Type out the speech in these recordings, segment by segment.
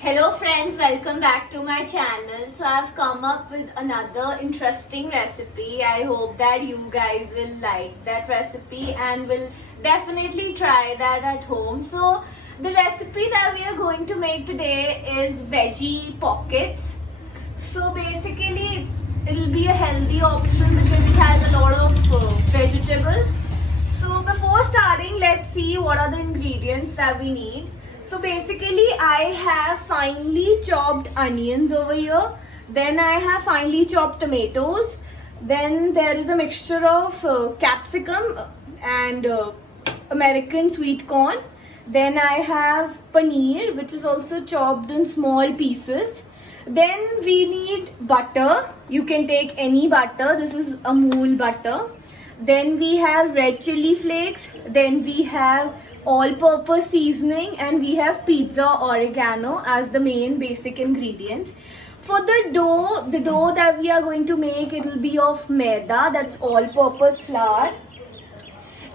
Hello friends, welcome back to my channel. So I've come up with another interesting recipe. I hope that you guys will like that recipe and will definitely try that at home. So the recipe that we are going to make today is veggie pockets. So basically it'll be a healthy option because it has a lot of vegetables. So before starting, let's see what are the ingredients that we need. So basically I have finely chopped onions over here. Then I have finely chopped tomatoes. Then there is a mixture of capsicum and American sweet corn. Then I have paneer, which is also chopped in small pieces. Then we need butter. You can take any butter. This is Amul butter. Then we have red chili flakes. Then we have all-purpose seasoning, and we have pizza oregano as the main basic ingredients. For the dough that we are going to make, it will be of maida, that's all-purpose flour.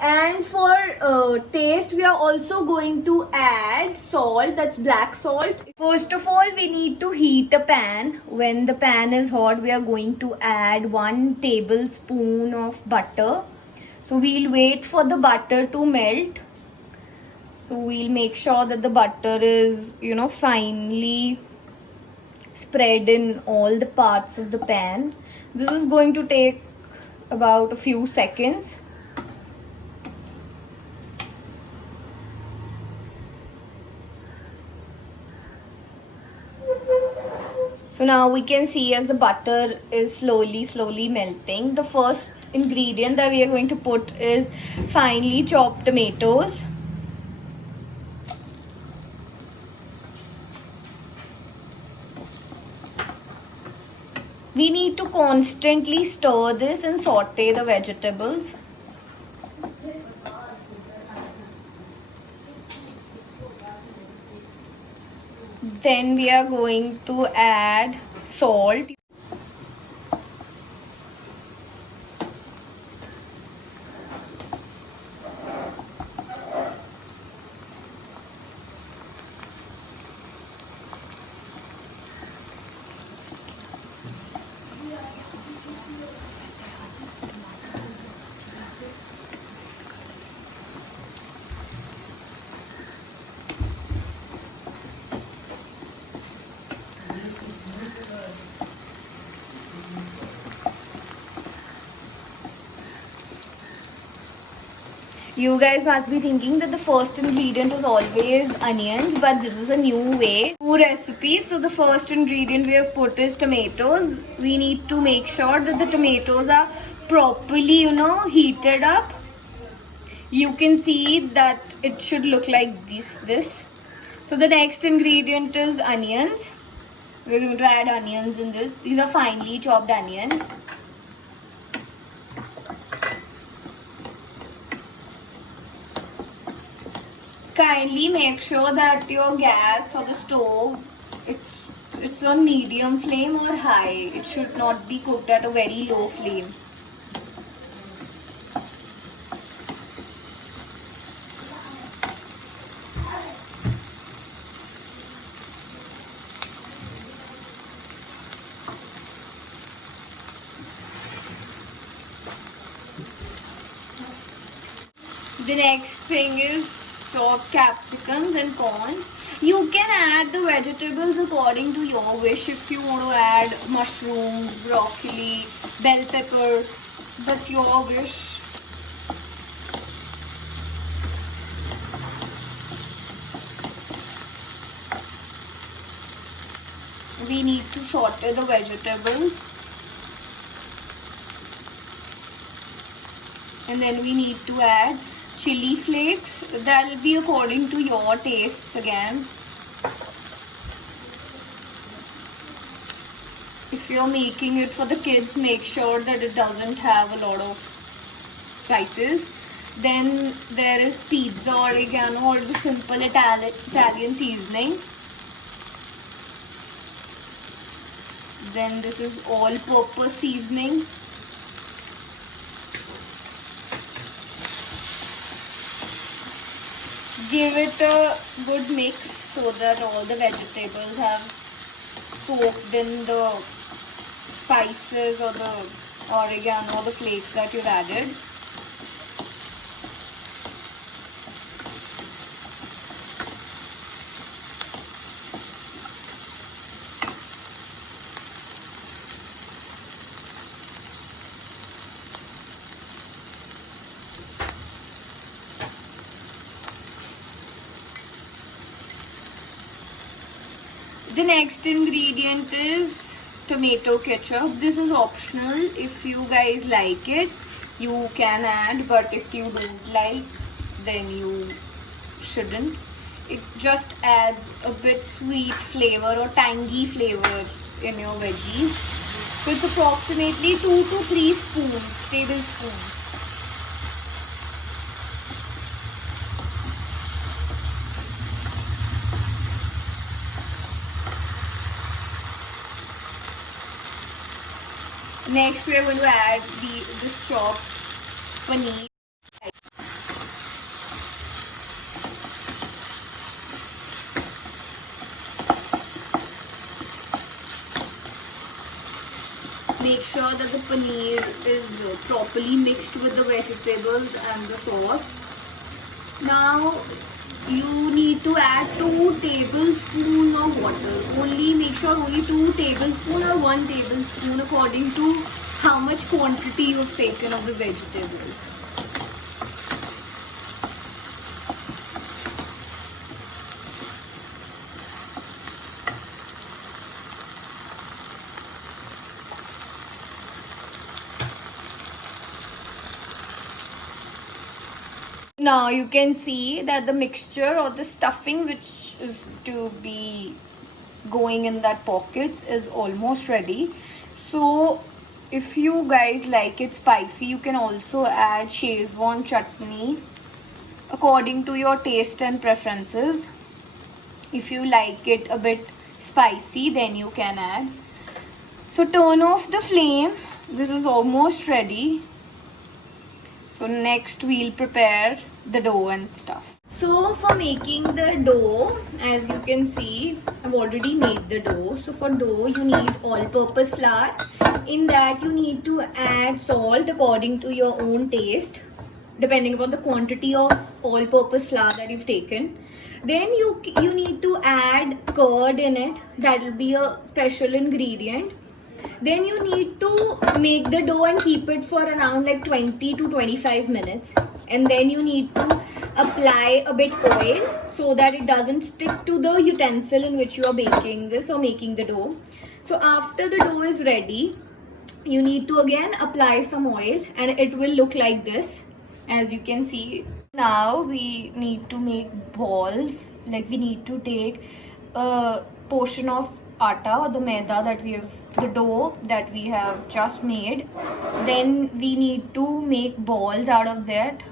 And for taste, we are also going to add salt, that's black salt. First of all, we need to heat a pan. When the pan is hot, we are going to add 1 tablespoon of butter. So we'll wait for the butter to melt. So we'll make sure that the butter is, finely spread in all the parts of the pan. This is going to take about a few seconds. So now we can see as the butter is slowly melting. The first ingredient that we are going to put is finely chopped tomatoes. We need to constantly stir this and saute the vegetables. Then we are going to add salt. You guys must be thinking that the first ingredient is always onions, but this is a new recipe. So the first ingredient we have put is tomatoes. We need to make sure that the tomatoes are properly, heated up. You can see that it should look like this. So the next ingredient is onions. We're going to add onions in this. These are finely chopped onions. Kindly make sure that your gas or the stove, it's on medium flame or high. It should not be cooked at a very low flame. The next thing is chopped capsicums and corns. You can add the vegetables according to your wish. If you want to add mushrooms, broccoli, bell pepper, that's your wish. We need to saute the vegetables. And then we need to add chili flakes. That will be according to your taste again. If you're making it for the kids, make sure that it doesn't have a lot of spices. Then there is pizza oregano, or the simple Italian seasoning. Then this is all-purpose seasoning. Give it a good mix. so that all the vegetables have soaked in the spices or the oregano or the flakes that you've added. The next ingredient is tomato ketchup. This is optional. If you guys like it, you can add, but if you don't like, then you shouldn't. It just adds a bit sweet flavor or tangy flavor in your veggies. So it's approximately 2 to 3 tablespoons. Next, we are going to add this chopped paneer. Make sure that the paneer is properly mixed with the vegetables and the sauce. Now, you need to add 2 tablespoons of water. Make sure only 2 tablespoons or 1 tablespoon according to how much quantity you've taken of the vegetables. Now you can see that the mixture or the stuffing which is to be going in that pockets is almost ready. So if you guys like it spicy, you can also add Szechuan chutney according to your taste and preferences. If you like it a bit spicy, then you can add. So turn off the flame. This is almost ready. So next we'll prepare the dough and stuff. So for making the dough, as you can see, I've already made the dough. So for dough, you need all-purpose flour. In that, you need to add salt according to your own taste, depending upon the quantity of all-purpose flour that you've taken. Then you need to add curd in it. That will be a special ingredient. Then you need to make the dough and keep it for around like 20 to 25 minutes. And then you need to apply a bit oil so that it doesn't stick to the utensil in which you are baking this or making the dough. So after the dough is ready, you need to again apply some oil and it will look like this, as you can see. Now we need to make balls. Like we need to take a portion of atta or the maida the dough that we have just made. Then we need to make balls out of that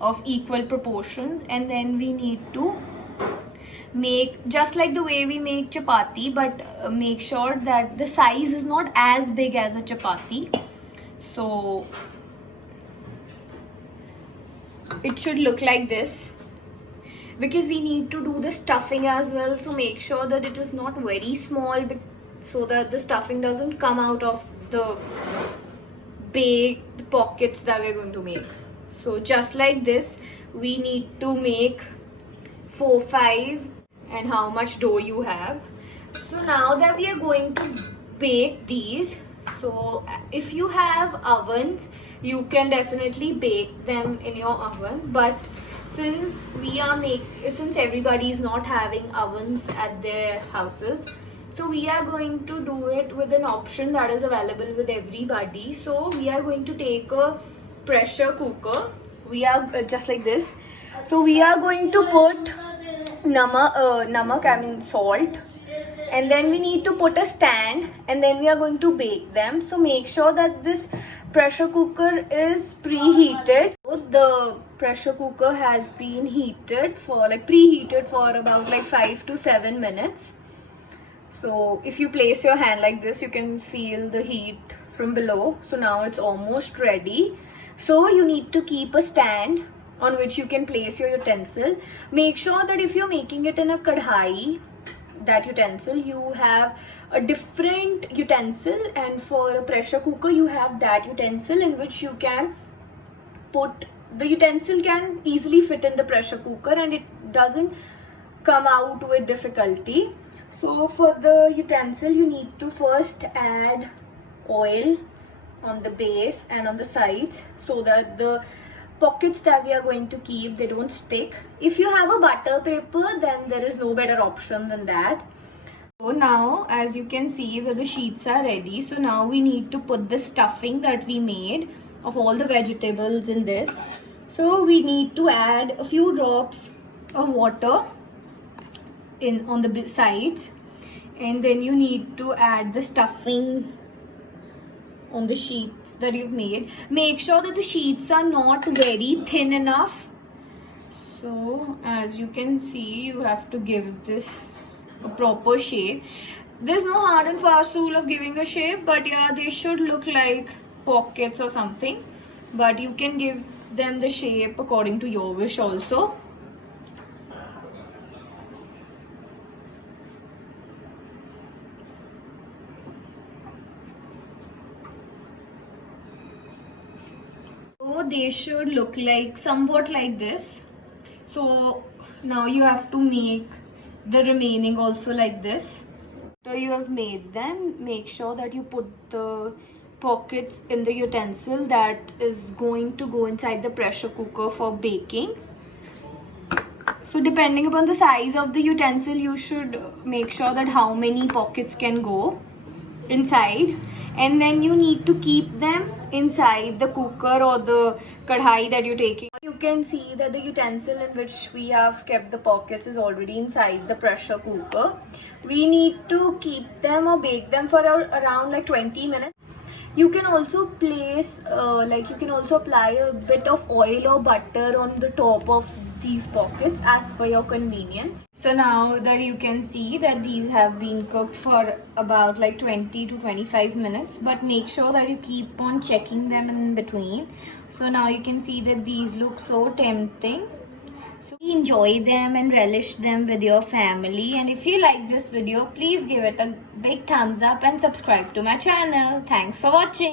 of equal proportions, and then we need to make just like the way we make chapati, but make sure that the size is not as big as a chapati. So it should look like this, because we need to do the stuffing as well. So make sure that it is not very small, so that the stuffing doesn't come out of the baked pockets that we're going to make. So just like this, we need to make 4-5 and how much dough you have. So now that we are going to bake these, so if you have ovens, you can definitely bake them in your oven. But since everybody is not having ovens at their houses, so we are going to do it with an option that is available with everybody. So we are going to take a pressure cooker. We are just like this. So we are going to put salt, and then we need to put a stand, and then we are going to bake them. So make sure that this pressure cooker is preheated. The pressure cooker has been preheated for about 5 to 7 minutes. So if you place your hand like this, you can feel the heat from below. So now it's almost ready. So you need to keep a stand on which you can place your utensil. Make sure that if you're making it in a kadhai, that utensil, you have a different utensil, and for a pressure cooker you have that utensil in which you can put the utensil can easily fit in the pressure cooker and it doesn't come out with difficulty. So for the utensil you need to first add oil on the base and on the sides so that the pockets that we are going to keep, they don't stick. If you have a butter paper, then there is no better option than that. So now as you can see that the sheets are ready, so now we need to put the stuffing that we made of all the vegetables in this. So we need to add a few drops of water in on the sides, and then you need to add the stuffing on the sheets that you've made. Make sure that the sheets are not very thin enough. So as you can see, you have to give this a proper shape. There's no hard and fast rule of giving a shape, but yeah, they should look like pockets or something, but you can give them the shape according to your wish also. So they should look like somewhat like this. So now you have to make the remaining also like this. So you have made them, make sure that you put the pockets in the utensil that is going to go inside the pressure cooker for baking. So depending upon the size of the utensil, you should make sure that how many pockets can go inside, and then you need to keep them inside the cooker or the kadhai that you're taking. You can see that the utensil in which we have kept the pockets is already inside the pressure cooker. We need to keep them or bake them for around like 20 minutes. You can also place you can also apply a bit of oil or butter on the top of these pockets as per your convenience. So now that you can see that these have been cooked for about like 20 to 25 minutes, but make sure that you keep on checking them in between. So now you can see that these look so tempting. So enjoy them and relish them with your family. And if you like this video, please give it a big thumbs up and subscribe to my channel. Thanks for watching.